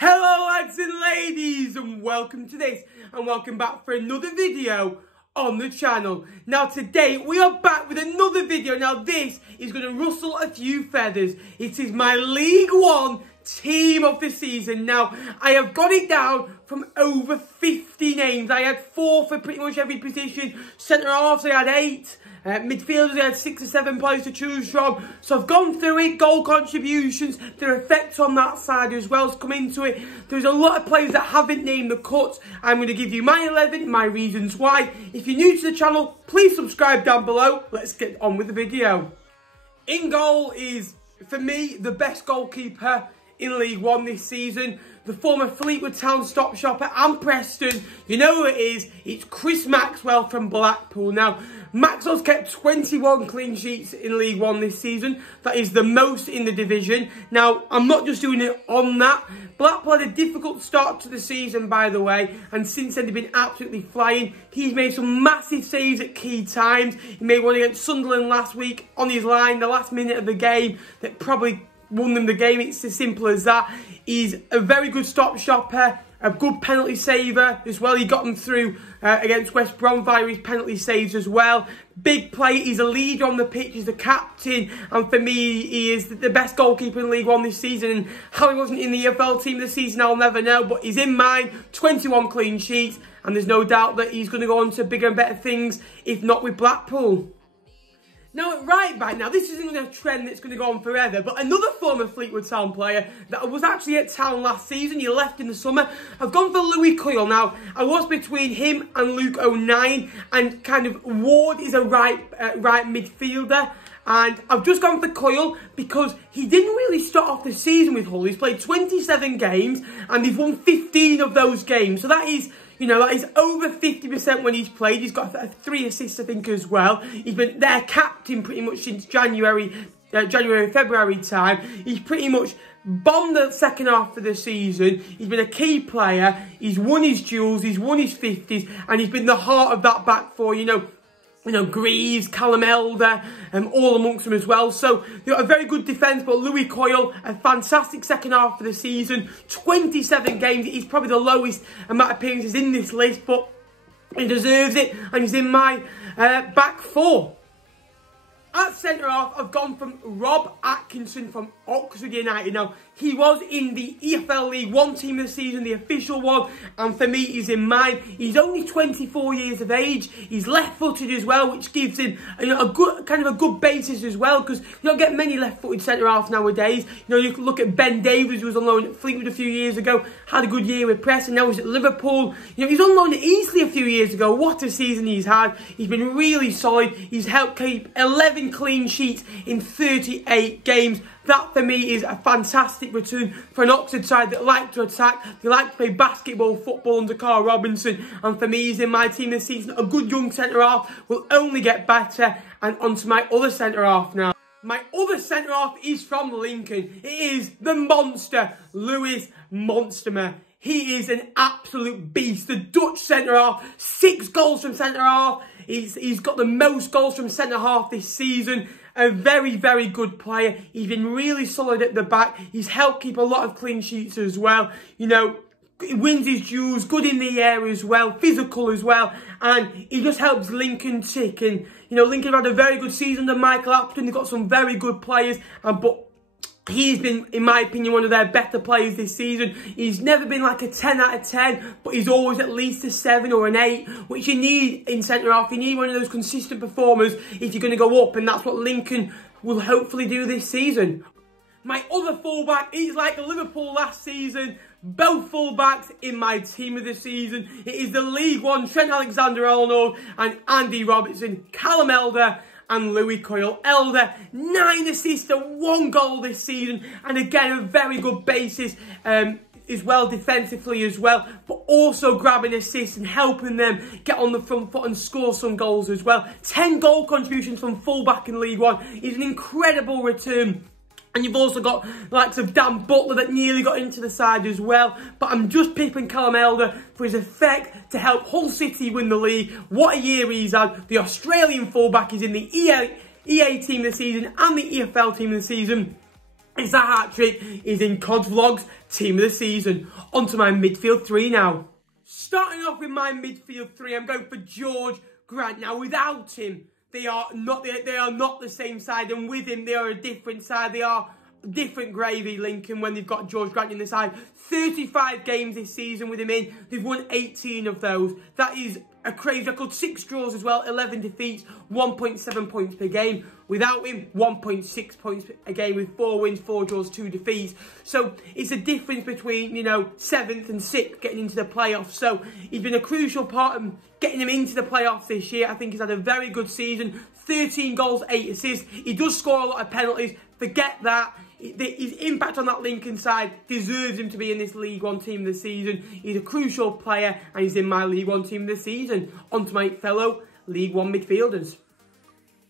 Hello lads and ladies, and welcome to this and welcome back for another video on the channel. Now today we are back with another video. Now this is going to rustle a few feathers. It is my League One team of the season. Now I have got it down from over 50 names. I had 4 for pretty much every position. Centre halves I had 8. Midfielders, I had 6 or 7 players to choose from. So I've gone through it, goal contributions, their effects on that side as well to come into it. There's a lot of players that haven't named the cuts. I'm going to give you my 11, my reasons why. If you're new to the channel, please subscribe down below. Let's get on with the video. In goal is, for me, the best goalkeeper in League One this season. The former Fleetwood Town stop shopper and Preston. You know who it is. It's Chris Maxwell from Blackpool. Now, Maxwell's kept 21 clean sheets in League One this season. That is the most in the division. Now, I'm not just doing it on that. Blackpool had a difficult start to the season, by the way, and since then they've been absolutely flying. He's made some massive saves at key times. He made one against Sunderland last week on his line, the last minute of the game, that probably won them the game. It's as simple as that. He's a very good stop shopper, a good penalty saver as well. He got them through against West Brom via his penalty saves as well. Big player. He's a leader on the pitch. He's the captain. And for me, he is the best goalkeeper in League One this season. And how he wasn't in the EFL team this season, I'll never know. But he's in mine. 21 clean sheets. And there's no doubt that he's going to go on to bigger and better things, if not with Blackpool. Now, at right back, now this isn't a trend that's going to go on forever, but another former Fleetwood Town player that was actually at Town last season, he left in the summer. I've gone for Louis Coyle. Now, I was between him and Luke O'Nien, and kind of Ward is a right midfielder. And I've just gone for Coyle because he didn't really start off the season with Hull. He's played 27 games and they've won 15 of those games. So that is, you know, that is over 50% when he's played. He's got 3 assists, I think, as well. He's been their captain pretty much since February time. He's pretty much bombed the second half of the season. He's been a key player. He's won his duels. He's won his 50s. And he's been the heart of that back four, you know, Greaves, Callum Elder, all amongst them as well. So they've got a very good defence, but Louis Coyle, a fantastic second half of the season. 27 games, he's probably the lowest amount of appearances in this list, but he deserves it, and he's in my back four. At centre-half, I've gone from Rob Atkinson from Oxford United. Now, he was in the EFL League One team this season, the official one, and for me, he's in mine. He's only 24 years of age. He's left-footed as well, which gives him a good basis as well, because you don't get many left-footed centre-halves nowadays. You know, you can look at Ben Davies, who was on loan at Fleetwood a few years ago, had a good year with Preston, now he's at Liverpool. You know, he's on loan at Eastleigh a few years ago. What a season he's had. He's been really solid. He's helped keep 11 clean sheets in 38 games. That, for me, is a fantastic return for an Oxford side that like to attack. They like to play basketball, football under Carl Robinson. And for me, he's in my team this season. A good young centre-half will only get better. And onto my other centre-half now. My other centre-half is from Lincoln. It is the monster, Lewis Monstermer. He is an absolute beast. The Dutch centre-half, 6 goals from centre-half. He's got the most goals from centre-half this season. A very, very good player. He's been really solid at the back. He's helped keep a lot of clean sheets as well. You know, he wins his duels, good in the air as well, physical as well. And he just helps Lincoln tick. And, you know, Lincoln have had a very good season under Michael Apton. They've got some very good players. But he's been, in my opinion, one of their better players this season. He's never been like a 10 out of 10, but he's always at least a 7 or an 8, which you need in centre-half. You need one of those consistent performers if you're going to go up, and that's what Lincoln will hopefully do this season. My other fullback is like Liverpool last season. Both fullbacks in my team of the season. It is the League One Trent Alexander-Arnold and Andy Robertson, Callum Elder and Louis Coyle. Elder, 9 assists and 1 goal this season. And again, a very good basis as well defensively as well. But also grabbing assists and helping them get on the front foot and score some goals as well. 10 goal contributions from fullback in League One is an incredible return. And you've also got the likes of Dan Butler that nearly got into the side as well. But I'm just picking Callum Elder for his effect to help Hull City win the league. What a year he's had. The Australian fullback is in the EA team this season and the EFL team this season. It's a hat-trick. He's in COD's Vlogs Team of the Season. On to my midfield three now. Starting off with my midfield three, I'm going for George Grant. Now, without him, they are not the same side, and with him, they are a different side. They are different gravy, Lincoln, when they've got George Grant in the side. 35 games this season with him in. They've won 18 of those. That is a crazy record. 6 draws as well, 11 defeats, 1.7 points per game. Without him, 1.6 points a game with 4 wins, 4 draws, 2 defeats. So it's a difference between, 7th and 6th getting into the playoffs. So he's been a crucial part of getting him into the playoffs this year. I think he's had a very good season. 13 goals, 8 assists. He does score a lot of penalties. Forget that. His impact on that Lincoln side deserves him to be in this League One Team of the Season. He's a crucial player and he's in my League One Team of the Season. On to my fellow League One midfielders.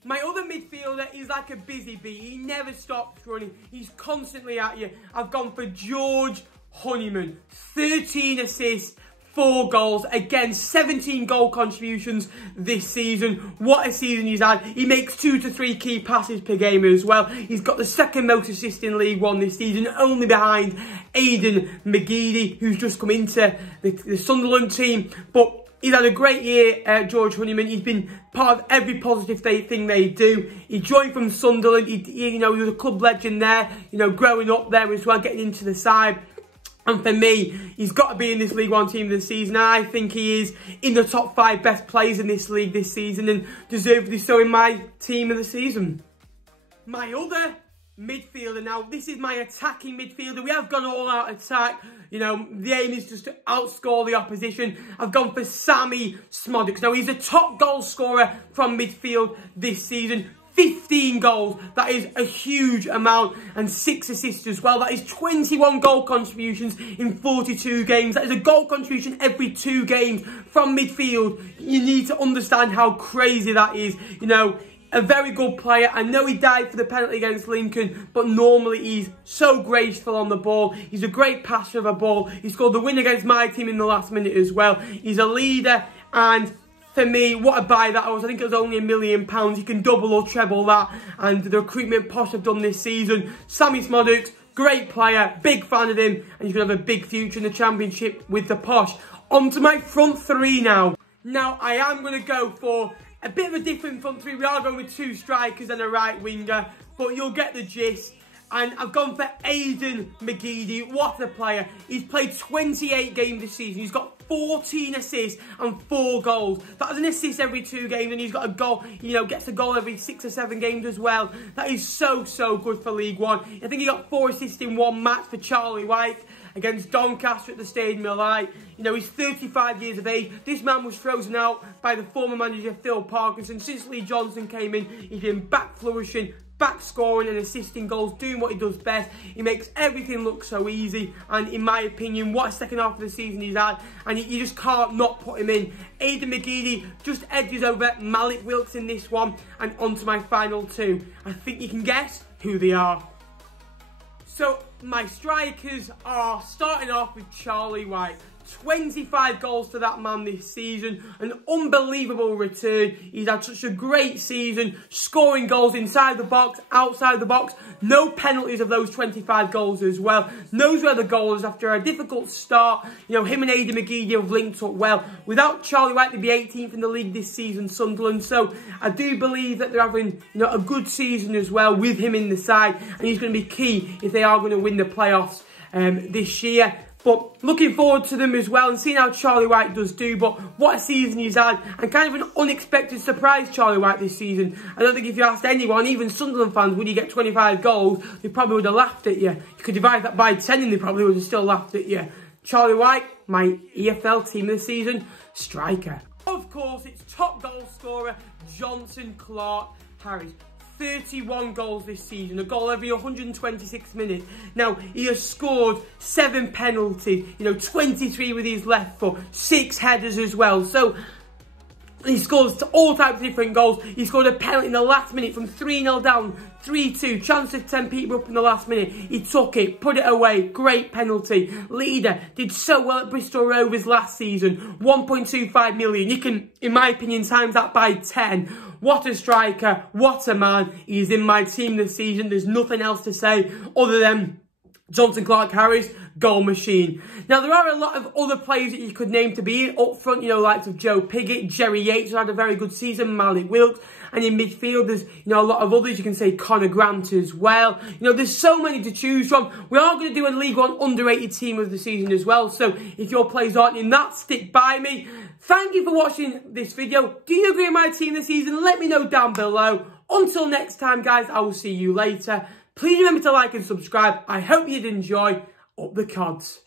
My other midfielder is like a busy bee. He never stops running. He's constantly at you. I've gone for George Honeyman. 13 assists, 4 goals. Again, 17 goal contributions this season. What a season he's had. He makes 2 to 3 key passes per game as well. He's got the second most assists in League One this season, only behind Aiden McGeady, who's just come into the Sunderland team. But he's had a great year, George Honeyman. He's been part of every positive thing they do. He joined from Sunderland. He was a club legend there, growing up there as well, getting into the side. And for me, he's got to be in this League One Team of the Season. I think he is in the top 5 best players in this league this season and deservedly so in my Team of the Season. My other midfielder, now this is my attacking midfielder. We have gone all out attack. The aim is just to outscore the opposition. I've gone for Sammy Smodics. Now he's a top goal scorer from midfield this season. 15 goals, that is a huge amount, and 6 assists as well. That is 21 goal contributions in 42 games. That is a goal contribution every 2 games from midfield. You need to understand how crazy that is. A very good player. I know he died for the penalty against Lincoln, but normally he's so graceful on the ball. He's a great passer of a ball. He scored the win against my team in the last minute as well. He's a leader, and for me, what a buy that was. I think it was only £1 million. You can double or treble that. And the recruitment Posh have done this season. Sammy Smodics, great player, big fan of him, and he's going to have a big future in the Championship with the Posh. On to my front three now. Now, I am going to go for a bit of a different front three. We are going with 2 strikers and a right winger, but you'll get the gist. And I've gone for Aiden McGeady. What a player. He's played 28 games this season. He's got 14 assists and 4 goals. That's an assist every 2 games, and he's got a goal, gets a goal every 6 or 7 games as well. That is so good for League One. I think he got 4 assists in 1 match for Charlie White against Doncaster at the Stadium of Light. He's 35 years of age. This man was frozen out by the former manager Phil Parkinson. Since Lee Johnson came in, he's been back flourishing, back scoring and assisting goals, doing what he does best. He makes everything look so easy, and in my opinion, what a second half of the season he's had, and you just can't not put him in. Aiden McGeady just edges over Malik Wilkes in this one, and on to my final 2. I think you can guess who they are. So my strikers are starting off with Charlie White. 25 goals to that man this season. An unbelievable return. He's had such a great season, scoring goals inside the box, outside the box. No penalties of those 25 goals as well. Knows where the goal is after a difficult start. Him and Aiden McGeady have linked up well. Without Charlie White, they'd be 18th in the league this season, Sunderland. So I do believe that they're having a good season as well with him in the side. And he's going to be key if they are going to win the playoffs this year. But looking forward to them as well and seeing how Charlie White does do. But what a season he's had, and kind of an unexpected surprise, Charlie White, this season. I don't think if you asked anyone, even Sunderland fans, would he get 25 goals, they probably would have laughed at you. You could divide that by 10 and they probably would have still laughed at you. Charlie White, my EFL Team of the Season striker. Of course, it's top goal scorer Jonson Clarke-Harris. 31 goals this season, a goal every 126 minutes. Now, he has scored 7 penalties, 23 with his left foot, 6 headers as well. So, He scores all types of different goals. He scored a penalty in the last minute from 3-0 down, 3-2. Chance to 10 people up in the last minute. He took it, put it away. Great penalty. Leader did so well at Bristol Rovers last season. 1.25 million. You can, in my opinion, times that by 10. What a striker. What a man. He's in my team this season. There's nothing else to say other than Johnson Clark-Harris, goal machine. Now, there are a lot of other players that you could name to be up front, you know, likes of Joe Pigott, Jerry Yates, who had a very good season, Malik Wilkes, and in midfield, there's, you know, a lot of others. You can say Conor Grant as well. You know, there's so many to choose from. We are going to do a League One underrated team of the season as well, so if your players aren't in that, stick by me. Thank you for watching this video. Do you agree with my team this season? Let me know down below. Until next time, guys, I will see you later. Please remember to like and subscribe. I hope you did enjoy. Up the cods.